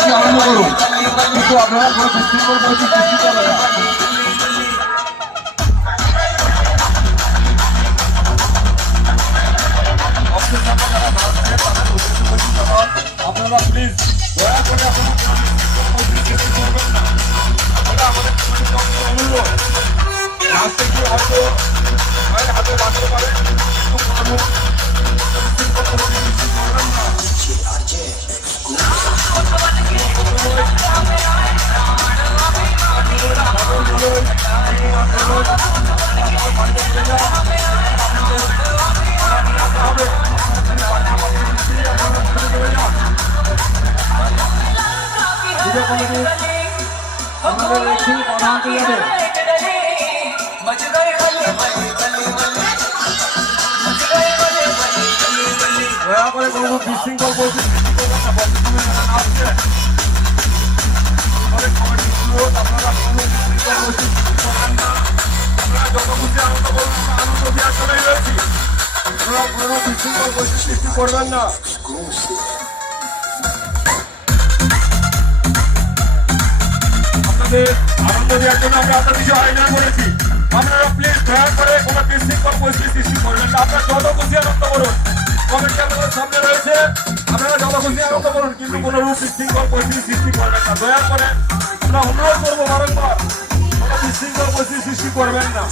খুশি আনন্দ করুন, কিন্তু আপনারা কোনো বিশৃঙ্খল পরিস্থিতি সৃষ্টি করবেন না। আপনারা প্লিজ দয়া করে আমাদের অনুরোধ রাস্তা কি হয়তো হাতে বাঁধতে পারে, আমাদের একটি প্রধান যাবে দয়া করে কোনো বিশৃঙ্খল পরিস্থিতি সৃষ্টি করবেন না। আপনাদের আনন্দ দেওয়ার জন্য আমরা আপনার কিছু আয়োজন করেছি। আপনারা প্লিজ দয়া করে কোনো বিশৃঙ্খল পরিস্থিতি সৃষ্টি করবেন না। আপনারা যত খুশি আনন্দ করুন, কমেন্ট আপনাদের সামনে রয়েছে, আপনারা যত খুশি আনন্দ করুন, কিন্তু কোনো রূপ বিশৃঙ্খল পরিস্থিতি সৃষ্টি করবেন না। দয়া করে আমরা অনুরোধ করবো বারংবার কোনো বিশৃঙ্খল পরিস্থিতি সৃষ্টি করবেন না।